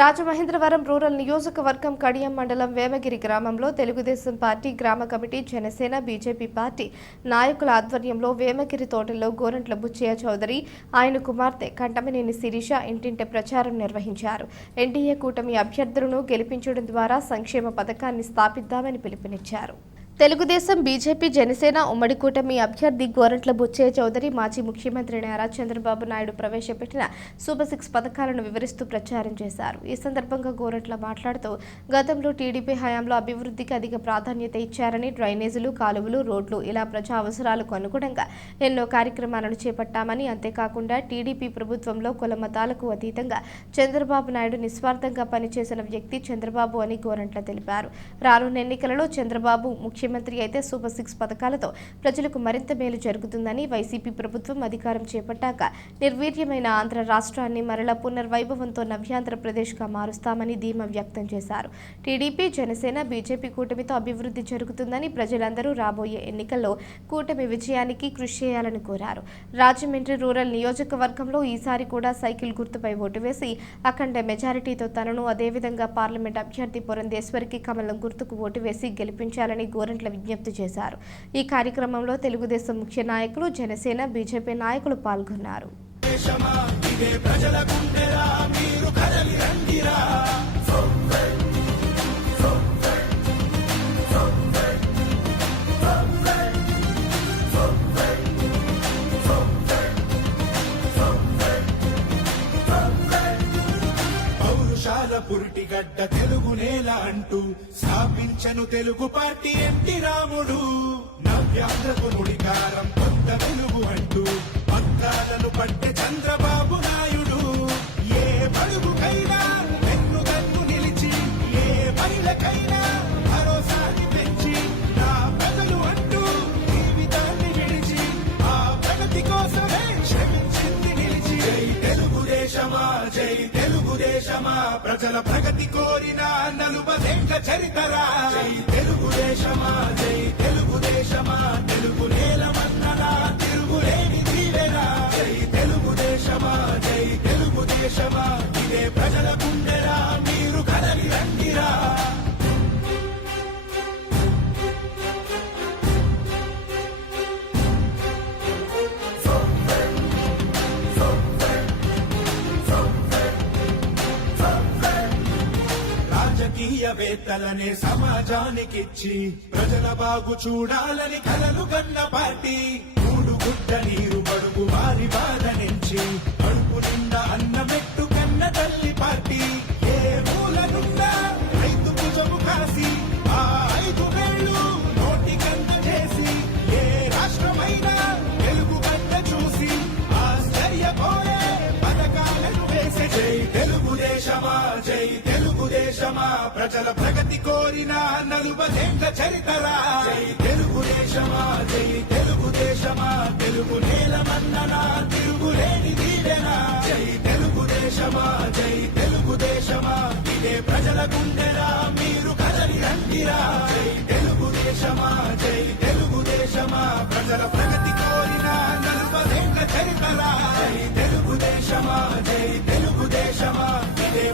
Rajamahendravaram rural నియోజకవర్గం కడియం మండలం వేమగిరి గ్రామంలో తెలుగుదేశం పార్టీ గ్రామ కమిటీ జనసేన బీజేపీ పార్టీ నాయకుల ఆధ్వర్యంలో వేమగిరి తోటలో గోరంట్ల బుచ్చయ్య చౌదరి ఆయన కుమార్తె కంటమనేని శిరీష ఇంటింటి ప్రచారం నిర్వహించారు. ఎన్డీఏ కూటమి అభ్యర్థులను గెలిపించడం ద్వారా సంక్షేమ పథకాన్ని స్థాపిద్దామని పిలుపునిచ్చారు. తెలుగుదేశం బీజేపీ జనసేన ఉమ్మడి కూటమి అభ్యర్థి గోరంట్ల బుచ్చయ్య చౌదరి మాజీ ముఖ్యమంత్రి నారా చంద్రబాబు నాయుడు ప్రవేశపెట్టిన సూపర్ 6 పథకాలను వివరిస్తూ ప్రచారం చేశారు. ఈ సందర్భంగా గోరంట్ల మాట్లాడుతూ గతంలో టీడీపీ హయాంలో అభివృద్ధికి అధిక ప్రాధాన్యత ఇచ్చారని, డ్రైనేజీలు, కాలువలు, రోడ్లు ఇలా ప్రజా అవసరాలకు అనుగుణంగా ఎన్నో కార్యక్రమాలను చేపట్టామని, అంతేకాకుండా టీడీపీ ప్రభుత్వంలో కుల మతాలకు అతీతంగా చంద్రబాబు నాయుడు నిస్వార్థంగా పనిచేసిన వ్యక్తి చంద్రబాబు అని గోరంట్ల తెలిపారు. రానున్న ఎన్నికలలో చంద్రబాబు ముఖ్యమంత్రి అయితే సూపర్ 6 పథకాలతో ప్రజలకు మరింత మేలు జరుగుతుందని, వైసీపీ ప్రభుత్వం అధికారం చేపట్టాక నిర్వీర్యమైన ఆంధ్ర రాష్ట్రాన్ని మరల పునర్వైభవంతో నవ్యాంధ్రప్రదేశ్గా మారుస్తామని ధీమా వ్యక్తం చేశారు. టీడీపీ, జనసేన, బీజేపీ కూటమితో అభివృద్ధి జరుగుతుందని, ప్రజలందరూ రాబోయే ఎన్నికల్లో కూటమి విజయానికి కృషి చేయాలని కోరారు. రాజమండ్రి రూరల్ నియోజకవర్గంలో ఈసారి కూడా సైకిల్ గుర్తుపై ఓటు వేసి అఖండ మెజారిటీతో తనను, అదేవిధంగా పార్లమెంట్ అభ్యర్థి పురంధేశ్వరికి కమలం గుర్తుకు ఓటు వేసి గెలిపించాలని గోరంట్ల విజ్ఞప్తి చేశారు. ఈ కార్యక్రమంలో తెలుగుదేశం ముఖ్య నాయకులు, జనసేన, బీజేపీ నాయకులు పాల్గొన్నారు. పురిటిగడ్డ తెలుగు నేల అంటూ స్థాపించను తెలుగు పార్టీ ఎన్టీ రాముడు. నవ్యాంధ్రకు నుడికారం కొత్త వెలుగు అంటూ పక్కాలను పట్టే చంద్రబాబు నాయుడు. ఏ పడుగుకైనా వెన్నుదన్ను నిలిచి, ఏ మహిళకైనా భరోసాని పెంచి, నా ప్రజలు అంటూ జీవితాన్ని విడిచి ఆ ప్రగతి కోసమే శ్రమించింది నిలిచి. జై తెలుగుదేశమా, జై తెలుగుదేశమా, ప్రజల ప్రగతి కోరిన నలుబదేండ్ల చరితరా. జై తెలుగుదేశమా, జై తెలుగుదేశమా, తెలుగు నేల మన్ననా తిరుగులేని దీవెనా. జై తెలుగుదేశమా, జై తెలుగుదేశమా, ఇదే ప్రజల గుండెరా, మీరు కదలి రండిరా. రాజకీయవేత్తలనే సమాజానికిచ్చి ప్రజల బాగు చూడాలని కలలు కన్న పార్టీ. మూడు గుడ్డ నీరు పడుగు వారి బాధ నుంచి కడుపు నిండా అన్నమెట్టు కన్న తల్లి పార్టీ. ఏ మూలనున్నా రైతు భుజము కాసి ఆ 5 వేళ్ళు నోటి కన్న చేసి, ఏ రాష్ట్రమైనా తెలుగు గడ్డ చూసి ఆశ్చర్యపోయే పథకాలను వేసే. జై తెలుగుదేశమా, జై తెలుగుదేశమా, ప్రజల ప్రగతి కోరిన నలుబదేండ్ల చరితరా. జై తెలుగుదేశమా, జై తెలుగుదేశమా, తెలుగు నేల మన్ననా తిరుగులేని దీవెనా. జై తెలుగుదేశమా, జై తెలుగుదేశమా, ఇదే ప్రజల గుండెరా, మీరు కదలి రండిరా. జై తెలుగుదేశమా, జై తెలుగుదేశమా, ప్రజల ప్రగతి కోరిన నలుబదేండ్ల చరితరా. జై తెలుగుదేశమా, జై తెలుగుదేశమా, ఇదే